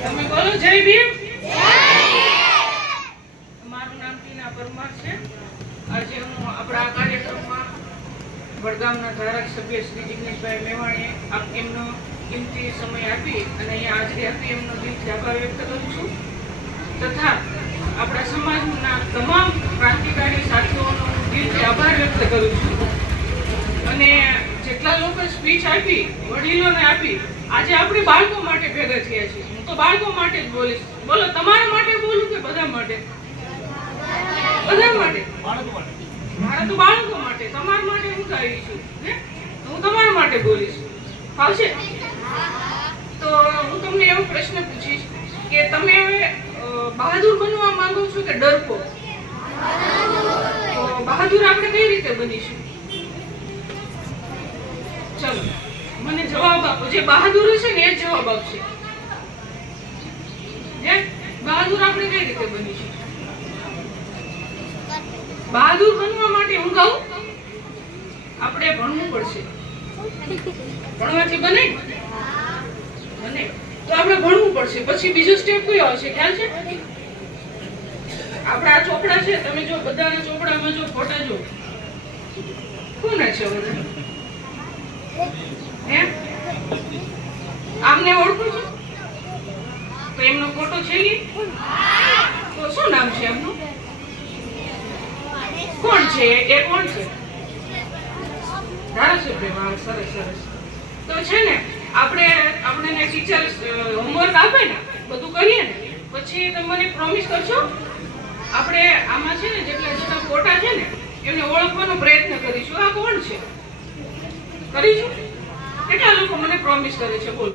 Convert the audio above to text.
તમે બોલો જય ભીમ. મારું નામ ટીના પરમાર છે. આજે હું આપણા કાર્યક્રમમાં વડગામના ધારાસભ્ય શ્રી જિગ્નેશભાઈ મેવાણીએ એમનો કિંમતી સમય આપી અને અહીંયા હાજરી આપી એમનો દિલથી આભાર વ્યક્ત કરું છું. તથા આપણા સમાજના તમામ ક્રાંતિકારી સાથીઓનો દિલથી આભાર વ્યક્ત કરું છું. અને જેટલા લોકો સ્પીચ આપી, વડીલોને આપી, આજે આપણે બાળકો માટે ભેગા થયા છીએ. હું તો બાળકો માટે જ બોલીશ. બોલો, તમારા માટે બોલું કે બધા માટે? બધા માટે. મારા તો બાળકો માટે. તમારા માટે હું આવી છું ને, હું તમારા માટે બોલીશ. ફાવશે? તો હું તમને એવો પ્રશ્ન પૂછીશ કે તમે હવે બહાદુર બનવા માંગો છો કે ડરપોક? તો બહાદુર આપણે કઈ રીતે બનીશું? ચલો, મને જવાબ આપો. જે બહાદુર છે ને એ જ જવાબ આપશે. બહાદુર આપણે કઈ રીતે બનીશું? બહાદુર બનવા માટે હું કહું, આપણે ભણવું પડશે. ભણવાથી બને બને તો આપણે ભણવું પડશે. પછી બીજો સ્ટેપ કયો આવશે ખ્યાલ છે? આપણા ચોપડા છે, તમે જો બધાના ચોપડામાં જો ફોટા જો કોના છે બધા? આમને ઓળખો છો? તો એમનો ફોટો છે કે? તો શું નામ છે એમનું? કોણ છે એ? કોણ છે? ધારાસભ્ય. વાહ, સરસ સરસ. તો છે ને આપણે ટીચર હોમવર્ક આપે ને, બધું કરીએ ને, પછી તમે મને પ્રોમિસ કરશો આપણે આમાં છે ને જેટલા ફોટા છે ને એમને ઓળખવાનો પ્રયત્ન કરીશું. આ કોણ છે? કરીશું? કેટલા લોકો મને પ્રોમિસ કરે છે? બોલ.